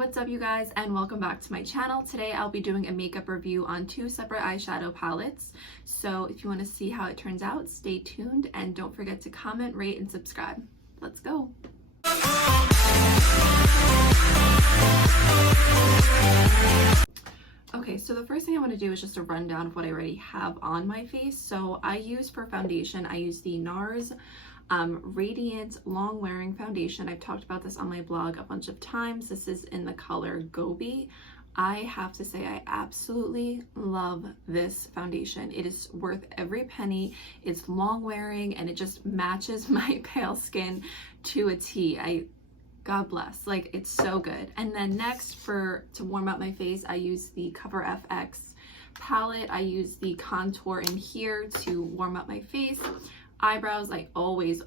what's up you guys, and welcome back to my channel. Today I'll be doing a makeup review on two separate eyeshadow palettes. So if you want to see how it turns out, stay tuned and don't forget to comment, rate, and subscribe. Let's go. Okay, so the first thing I want to do is just a rundown of what I already have on my face. So I use for foundation, I use the NARS Radiant Long Wearing Foundation. I've talked about this on my blog a bunch of times. This is in the color Gobi. I have to say I absolutely love this foundation. It is worth every penny. It's long wearing and it just matches my pale skin to a T. God bless, like it's so good. And then next, to warm up my face, I use the Cover FX palette. I use the contour in here to warm up my face. Eyebrows, I always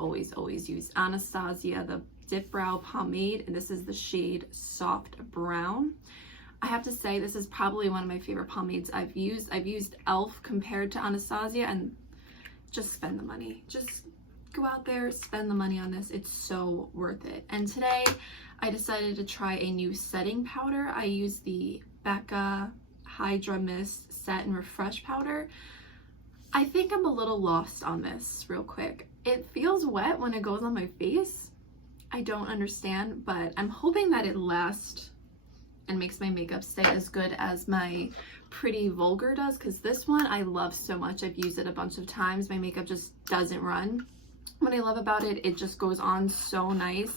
use Anastasia, the Dip Brow Pomade, and this is the shade Soft Brown. I have to say this is probably one of my favorite pomades I've used. I've used e.l.f. compared to Anastasia, and just spend the money. Just go out there, spend the money on this. It's so worth it. And today I decided to try a new setting powder. I use the Becca Hydra Mist Set and Refresh Powder. I think I'm a little lost on this real quick. It feels wet when it goes on my face. I don't understand, but I'm hoping that it lasts and makes my makeup stay as good as my Pretty Vulgar does, because this one I love so much. I've used it a bunch of times. My makeup just doesn't run. What I love about it, it just goes on so nice.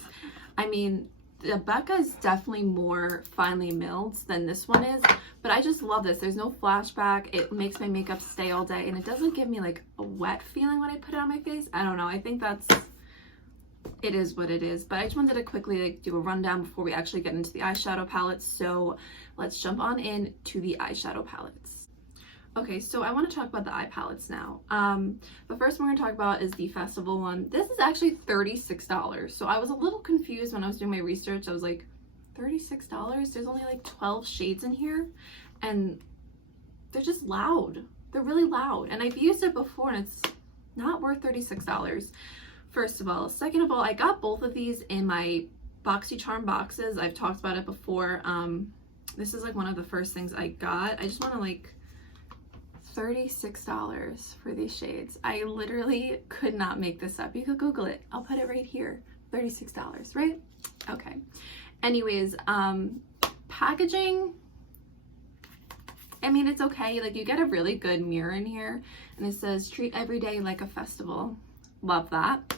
I mean, the Becca is definitely more finely milled than this one is, but I just love this. There's no flashback. It makes my makeup stay all day, and it doesn't give me like a wet feeling when I put it on my face. I don't know. I think it is what it is. But I just wanted to quickly do a rundown before we actually get into the eyeshadow palettes. So let's jump on in to the eyeshadow palettes. Okay, so I want to talk about the eye palettes now. The first one we're going to talk about is the Festival one. This is actually $36. So I was a little confused when I was doing my research. I was like, $36? There's only like 12 shades in here, and they're just loud. They're really loud, and I've used it before, and it's not worth $36. First of all. Second of all, I got both of these in my BoxyCharm boxes. I've talked about it before. This is like one of the first things I got. I just want to like $36 for these shades. I literally could not make this up. You could Google it. I'll put it right here. $36, right? Okay. Anyways, packaging, I mean, it's okay. Like, you get a really good mirror in here, and it says treat every day like a festival. Love that.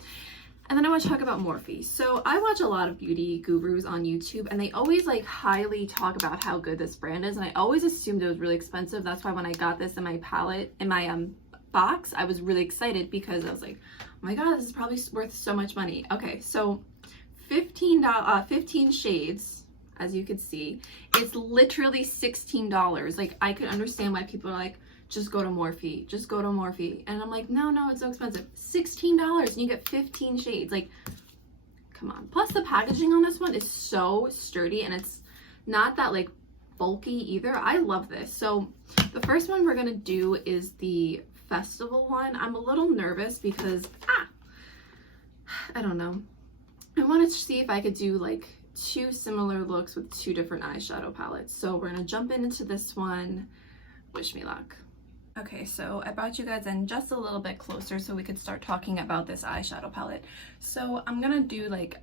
And then I want to talk about Morphe. So I watch a lot of beauty gurus on YouTube, and they always like highly talk about how good this brand is, and I always assumed it was really expensive. That's why when I got this in my palette, in my box, I was really excited because I was like, oh my god, this is probably worth so much money. Okay, so 15 shades, as you can see. It's literally $16. Like, I could understand why people are like, just go to Morphe, just go to Morphe. And I'm like, no, it's so expensive. $16 and you get 15 shades. Like, come on. Plus the packaging on this one is so sturdy, and it's not that like bulky either. I love this. So the first one we're gonna do is the Festival one. I'm a little nervous because, I don't know. I wanted to see if I could do like two similar looks with two different eyeshadow palettes. So we're gonna jump into this one. Wish me luck. Okay, so I brought you guys in just a little bit closer so we could start talking about this eyeshadow palette. So I'm gonna do like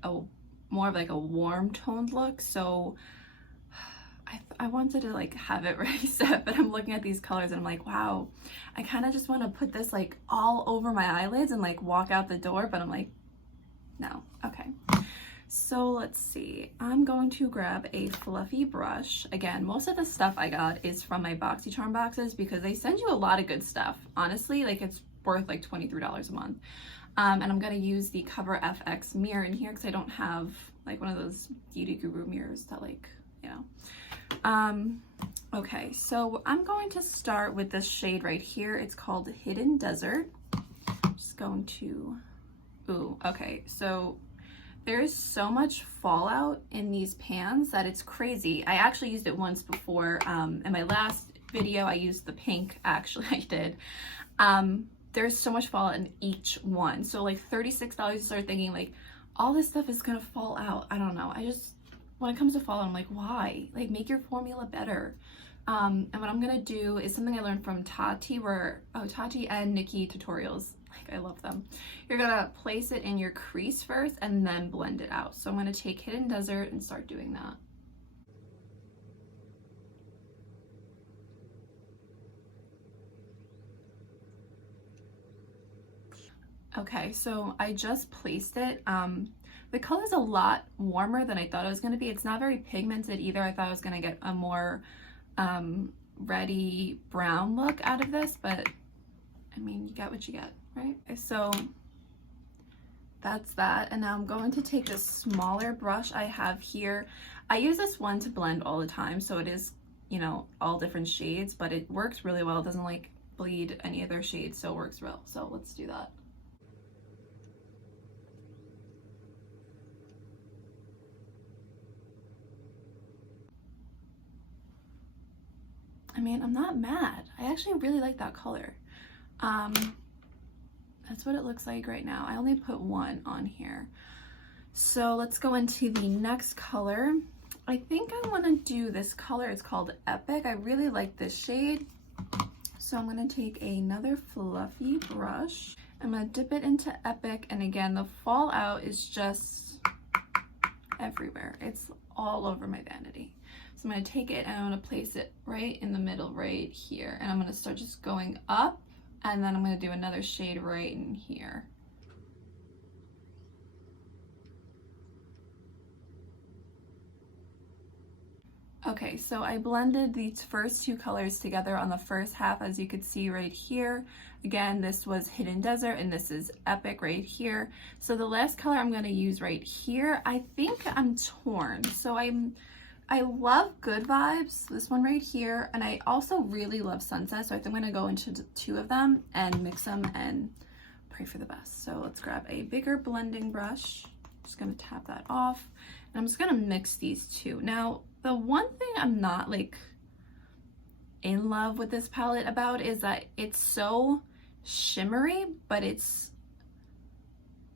more of like a warm toned look. So I wanted to like have it ready set, but I'm looking at these colors and I'm like, wow, I kind of just want to put this like all over my eyelids and like walk out the door, but I'm like, no. Okay. So let's see, I'm going to grab a fluffy brush. Again, most of the stuff I got is from my BoxyCharm boxes because they send you a lot of good stuff. Honestly, like it's worth like $23 a month. And I'm gonna use the Cover FX mirror in here because I don't have like one of those beauty guru mirrors that like, you know. Okay, so I'm going to start with this shade right here. It's called Hidden Desert. I'm just going to, ooh, okay, so there is so much fallout in these pans that it's crazy. I actually used it once before. In my last video, I used the pink, actually I did. There's so much fallout in each one. So like $36, you start thinking like, all this stuff is gonna fall out. I don't know. when it comes to fallout, I'm like, why? Like, make your formula better. And what I'm gonna do is something I learned from Tati, Tati and Nikki tutorials. Like, I love them. You're gonna place it in your crease first and then blend it out. So I'm gonna take Hidden Desert and start doing that. Okay, so I just placed it. The color is a lot warmer than I thought it was going to be. It's not very pigmented either. I thought I was going to get a more reddy brown look out of this, but I mean, you get what you get, right? So that's that. And now I'm going to take this smaller brush I have here. I use this one to blend all the time, so it is, you know, all different shades, but it works really well. It doesn't like bleed any other shades, so it works well. So let's do that. I mean, I'm not mad. I actually really like that color. That's what it looks like right now. I only put one on here. So let's go into the next color. I think I want to do this color. It's called Epic. I really like this shade. So I'm going to take another fluffy brush. I'm going to dip it into Epic. And again, the fallout is just everywhere. It's all over my vanity. So I'm going to take it and I'm going to place it right in the middle right here. And I'm going to start just going up, and then I'm going to do another shade right in here. Okay, so I blended these first two colors together on the first half, as you could see right here. Again, this was Hidden Desert and this is Epic right here. So the last color I'm going to use right here, I think I'm torn. So I love Good Vibes, this one right here, and I also really love Sunset, so I think I'm going to go into two of them and mix them and pray for the best. So let's grab a bigger blending brush. Just going to tap that off, and I'm just going to mix these two. Now, the one thing I'm not like in love with this palette about is that it's so shimmery, but it's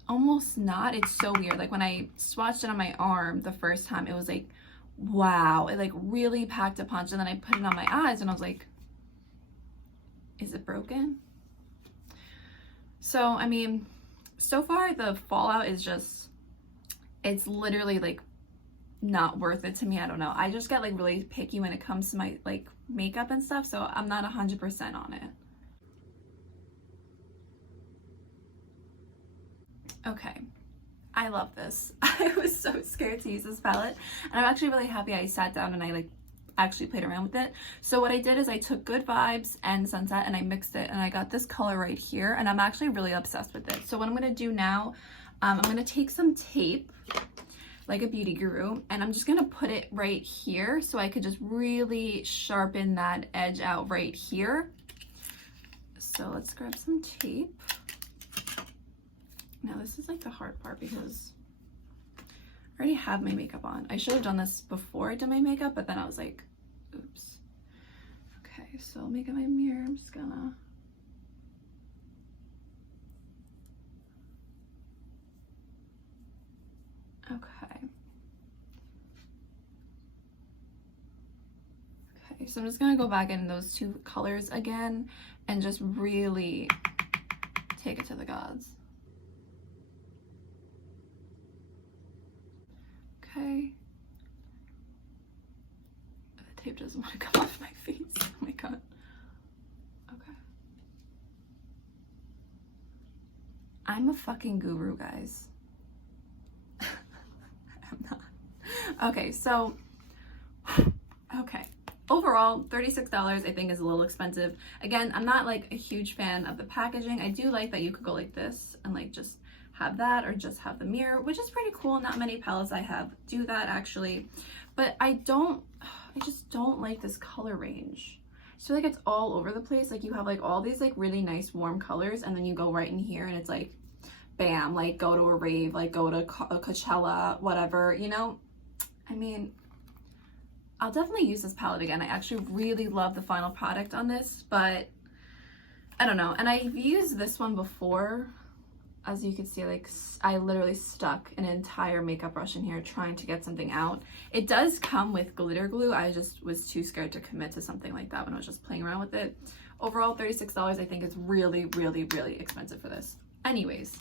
almost not. It's so weird. Like when I swatched it on my arm the first time, it was like, wow, it like really packed a punch, and then I put it on my eyes and I was like, is it broken? So I mean, so far the fallout is just, it's literally like not worth it to me. I don't know, I just get like really picky when it comes to my like makeup and stuff, so I'm not 100% on it. Okay, I love this. I was so scared to use this palette, and I'm actually really happy I sat down and I like actually played around with it. So what I did is I took Good Vibes and Sunset and I mixed it, and I got this color right here, and I'm actually really obsessed with it. So what I'm going to do now, I'm going to take some tape like a beauty guru, and I'm just going to put it right here so I could just really sharpen that edge out right here. So let's grab some tape. Now this is like the hard part because I already have my makeup on. I should have done this before I did my makeup, but then I was like, oops. Okay, so I'll make up my mirror. I'm just gonna, okay. Okay, so I'm just gonna go back in those two colors again and just really take it to the gods. Okay. The tape doesn't want to come off my face. Oh my god. Okay. I'm a fucking guru, guys. I'm not. Okay, so okay. Overall, $36 I think is a little expensive. Again, I'm not like a huge fan of the packaging. I do like that you could go like this and like just have that, or just have the mirror, which is pretty cool. Not many palettes I have do that actually, but I just don't like this color range. I feel like it's all over the place. Like you have like all these like really nice warm colors, and then you go right in here and it's like bam, like go to a rave, like go to a Coachella, whatever, you know. I mean, I'll definitely use this palette again. I actually really love the final product on this, but I don't know. And I've used this one before, as you can see, like I literally stuck an entire makeup brush in here trying to get something out. It does come with glitter glue. I just was too scared to commit to something like that when I was just playing around with it. Overall, $36, I think is really, really, really expensive for this. Anyways,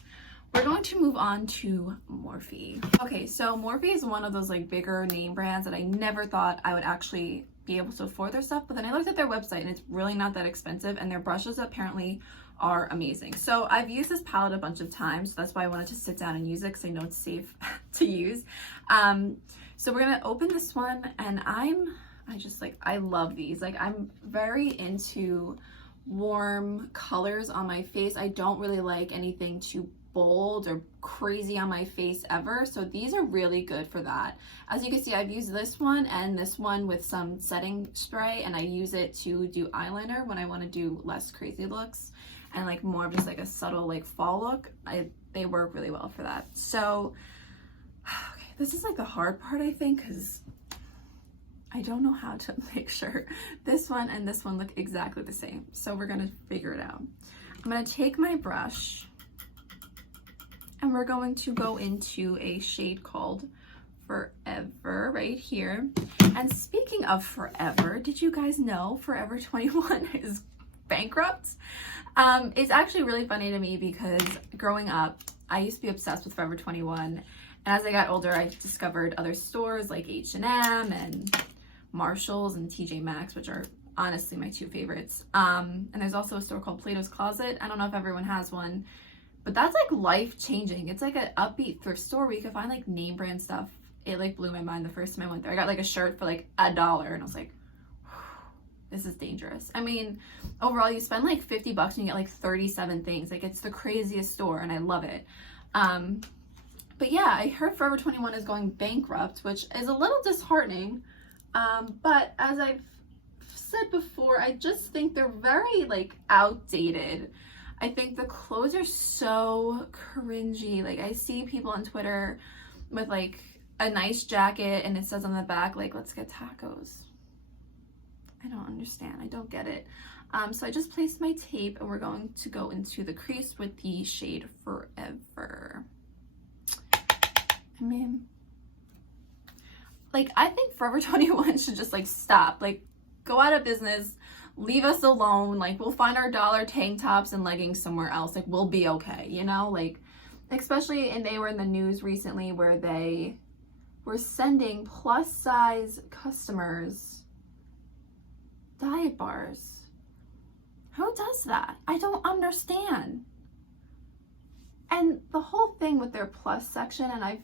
we're going to move on to Morphe. Okay, so Morphe is one of those like bigger name brands that I never thought I would actually be able to afford their stuff, but then I looked at their website and it's really not that expensive, and their brushes apparently are amazing. So I've used this palette a bunch of times, so that's why I wanted to sit down and use it, because I know it's safe to use. So we're gonna open this one, and I love these. Like, I'm very into warm colors on my face. I don't really like anything too bold or crazy on my face ever, so these are really good for that. As you can see, I've used this one and this one with some setting spray, and I use it to do eyeliner when I want to do less crazy looks and like more of just like a subtle like fall look. They work really well for that. So okay, this is like the hard part, I think, because I don't know how to make sure this one and this one look exactly the same. So we're gonna figure it out. I'm gonna take my brush and we're going to go into a shade called Forever right here. And speaking of Forever, did you guys know Forever 21 is bankrupt? It's actually really funny to me because growing up, I used to be obsessed with Forever 21. And as I got older, I discovered other stores like H&M and Marshalls and TJ Maxx, which are honestly my two favorites. And there's also a store called Plato's Closet. I don't know if everyone has one, but that's like life-changing. It's like an upbeat thrift store where you can find like name brand stuff. It like blew my mind the first time I went there. I got like a shirt for like $1 and I was like, this is dangerous. I mean, overall you spend like $50 and you get like 37 things. Like, it's the craziest store and I love it. But yeah, I heard Forever 21 is going bankrupt, which is a little disheartening. But as I've said before, I just think they're very like outdated. I think the clothes are so cringy. Like, I see people on Twitter with like a nice jacket and it says on the back like, let's get tacos. I don't understand. I don't get it. So I just placed my tape and we're going to go into the crease with the shade Forever. I mean, like, I think Forever 21 should just like stop, like go out of business, leave us alone. Like, we'll find our dollar tank tops and leggings somewhere else. Like, we'll be okay, you know? Like, especially, and they were in the news recently where they were sending plus size customers diet bars. Who does that? I don't understand. And the whole thing with their plus section, and I've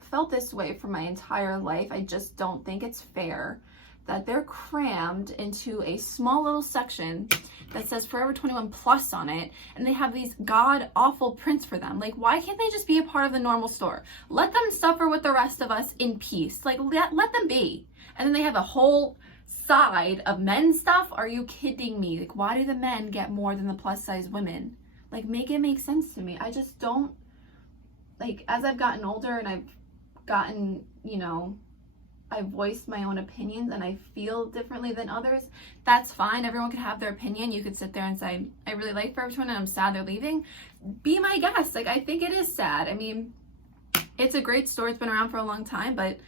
felt this way for my entire life, I just don't think it's fair that they're crammed into a small little section that says Forever 21 Plus on it, and they have these god-awful prints for them. Like, why can't they just be a part of the normal store? Let them suffer with the rest of us in peace. Like, let them be. And then they have a whole side of men's stuff. Are you kidding me? Like, why do the men get more than the plus-size women? Like, make it make sense to me. I just don't, like, as I've gotten older and I've gotten, you know, I voiced my own opinions and I feel differently than others, that's fine. Everyone could have their opinion. You could sit there and say, I really like Forever 21 and I'm sad they're leaving. Be my guest. Like, I think it is sad. I mean, it's a great store. It's been around for a long time, but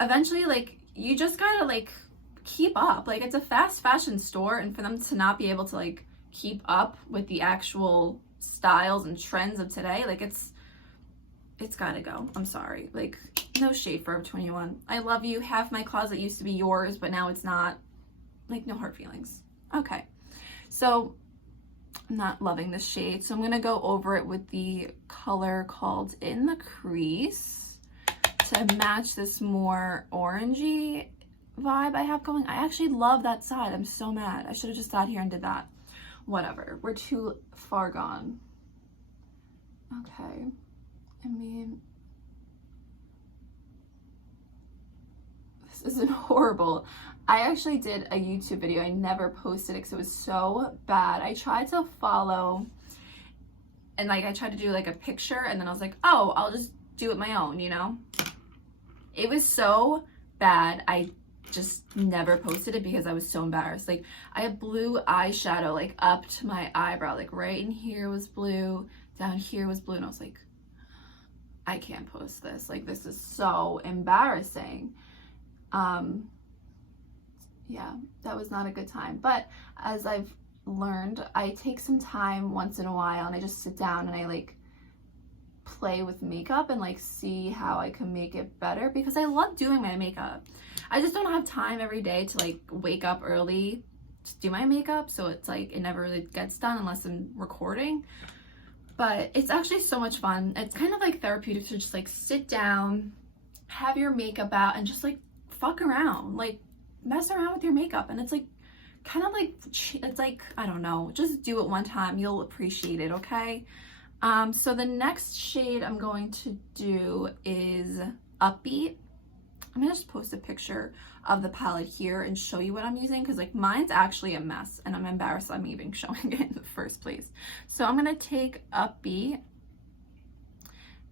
eventually, like, you just gotta, like, keep up. Like, it's a fast fashion store, and for them to not be able to, like, keep up with the actual styles and trends of today, like, it's gotta go. I'm sorry. Like, no shade, Forever 21. I love you. Half my closet used to be yours, but now it's not. Like, no hard feelings. Okay. So, I'm not loving this shade, so I'm gonna go over it with the color called In the Crease to match this more orangey vibe I have going. I actually love that side. I'm so mad. I should have just sat here and did that. Whatever. We're too far gone. Okay. I mean, this isn't horrible. I actually did a YouTube video. I never posted it because it was so bad. I tried to follow and like I tried to do like a picture, and then I was like, oh, I'll just do it my own, you know? It was so bad. I just never posted it because I was so embarrassed. Like, I had blue eyeshadow like up to my eyebrow, like right in here was blue, Down here was blue, and I was like, I can't post this. Like, this is so embarrassing. Yeah, that was not a good time. But as I've learned, I take some time once in a while and I just sit down and I like play with makeup and like see how I can make it better, because I love doing my makeup. I just don't have time every day to like wake up early to do my makeup, so it's like it never really gets done unless I'm recording. But it's actually so much fun. It's kind of like therapeutic to just like sit down, have your makeup out, and just like fuck around, like mess around with your makeup. And it's like kind of like, it's like, I don't know, just do it one time, you'll appreciate it, okay? So the next shade I'm going to do is Upbeat. I'm gonna just post a picture of the palette here and show you what I'm using, because like mine's actually a mess and I'm embarrassed I'm even showing it in the first place. So I'm gonna take Upbeat,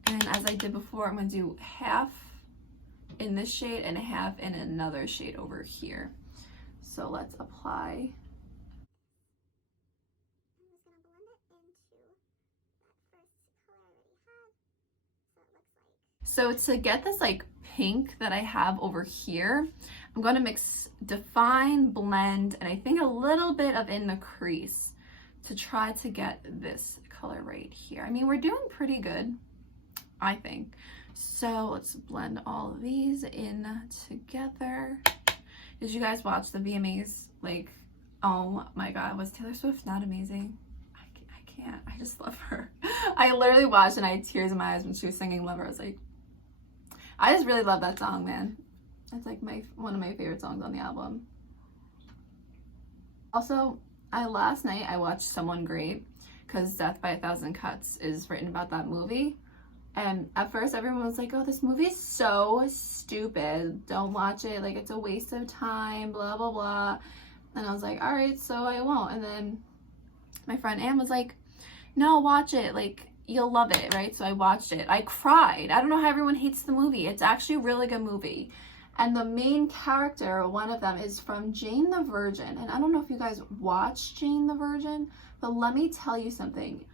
and as I did before, I'm gonna do half in this shade and half in another shade over here. So let's apply. So to get this like pink that I have over here, I'm going to mix Define, Blend, and I think a little bit of In the Crease to try to get this color right here. I mean, we're doing pretty good, I think. So let's blend all of these in together. Did you guys watch the VMAs? Like, oh my God, was Taylor Swift not amazing? I can't, I just love her. I literally watched and I had tears in my eyes when she was singing Lover. I was like, I just really love that song, man. It's like one of my favorite songs on the album. Also, last night I watched Someone Great, because Death by a Thousand Cuts is written about that movie. And at first everyone was like, oh, this movie is so stupid, don't watch it, like it's a waste of time, blah blah blah. And I was like, all right, so I won't. And then my friend Anne was like, no, watch it, like you'll love it, right? So I watched it. I cried. I don't know how everyone hates the movie. It's actually a really good movie. And the main character, one of them, is from Jane the Virgin. And I don't know if you guys watch Jane the Virgin, but let me tell you something.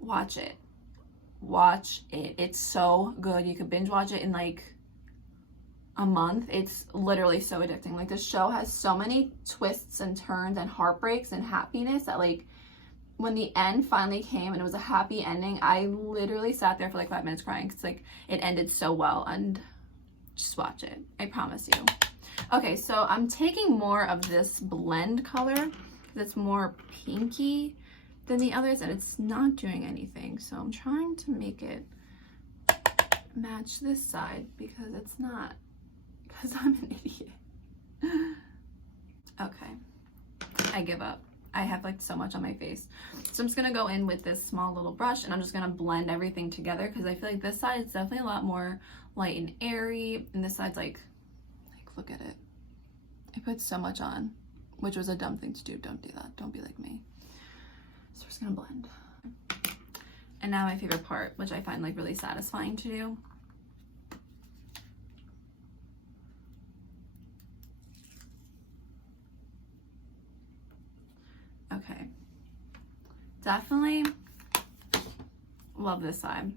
Watch it. Watch it. It's so good. You could binge watch it in like a month. It's literally so addicting. Like, the show has so many twists and turns and heartbreaks and happiness that like when the end finally came and it was a happy ending, I literally sat there for like 5 minutes crying, because like it ended so well. And just watch it, I promise you. Okay, so I'm taking more of this blend color because it's more pinky than the others and it's not doing anything. So I'm trying to make it match this side because it's not, because I'm an idiot. Okay, I give up. I have like so much on my face. So I'm just gonna go in with this small little brush and I'm just gonna blend everything together, because I feel like this side is definitely a lot more light and airy, and this side's like look at it. I put so much on, which was a dumb thing to do. Don't do that. Don't be like me. So we're just gonna blend. And now my favorite part, which I find like really satisfying to do. Okay, definitely love this side.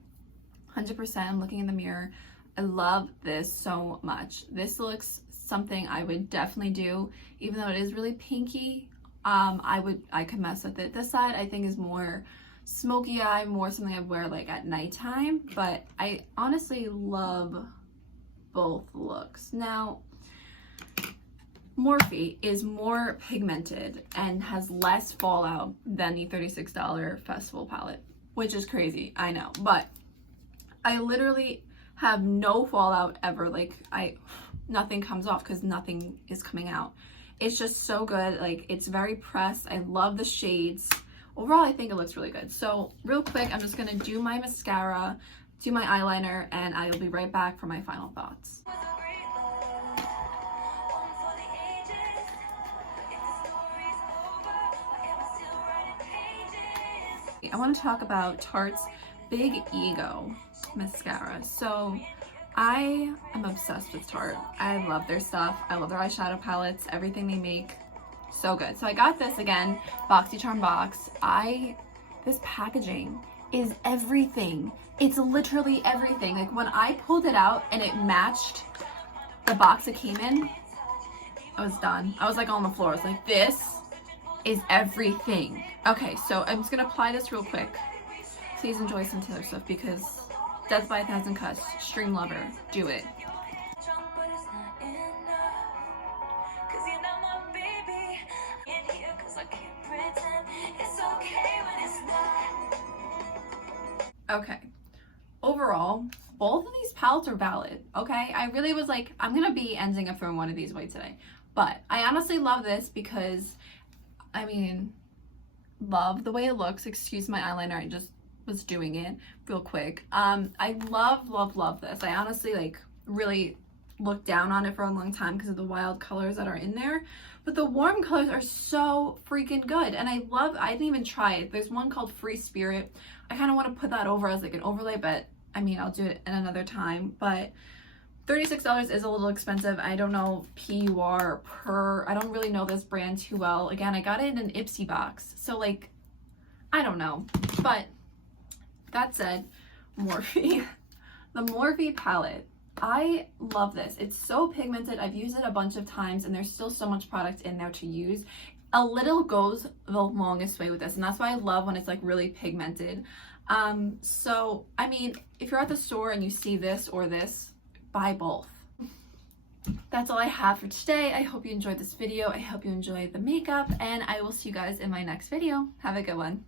100%. I'm looking in the mirror. I love this so much. This looks something I would definitely do, even though it is really pinky. I could mess with it. This side I think is more smoky eye, more something I wear like at nighttime, but I honestly love both looks. Now, Morphe is more pigmented and has less fallout than the $36 festival palette, which is crazy, I know, but I literally have no fallout ever. Like, nothing comes off because nothing is coming out. It's just so good. Like, it's very pressed. I love the shades. Overall, I think it looks really good. So real quick, I'm just gonna do my mascara, do my eyeliner, and I will be right back for my final thoughts. I want to talk about Tarte's Big Ego mascara. So I am obsessed with Tarte. I love their stuff. I love their eyeshadow palettes, everything they make. So good. So I got this again, BoxyCharm box. This packaging is everything. It's literally everything. Like when I pulled it out and it matched the box it came in, I was done. I was like on the floor. I was like, this is everything. Okay, so I'm just gonna apply this real quick. Please enjoy some Taylor Swift because Death by a Thousand Cuts, Stream Lover, do it. Okay, overall, both of these palettes are valid, okay? I really was like, I'm gonna be ending up throwing one of these away today. But I honestly love this because, I mean, love the way it looks. Excuse my eyeliner, I just was doing it real quick. I love this. I honestly like really looked down on it for a long time because of the wild colors that are in there. But the warm colors are so freaking good. And I didn't even try it. There's one called Free Spirit. I kind of want to put that over as like an overlay, but I mean, I'll do it in another time. But $36 is a little expensive. I don't know PUR or PUR. I don't really know this brand too well. Again, I got it in an Ipsy box. So like, I don't know. But that said, Morphe. The Morphe palette. I love this. It's so pigmented. I've used it a bunch of times and there's still so much product in there to use. A little goes the longest way with this, and that's why I love when it's like really pigmented. So I mean, if you're at the store and you see this or this, buy both. That's all I have for today. I hope you enjoyed this video. I hope you enjoyed the makeup, and I will see you guys in my next video. Have a good one.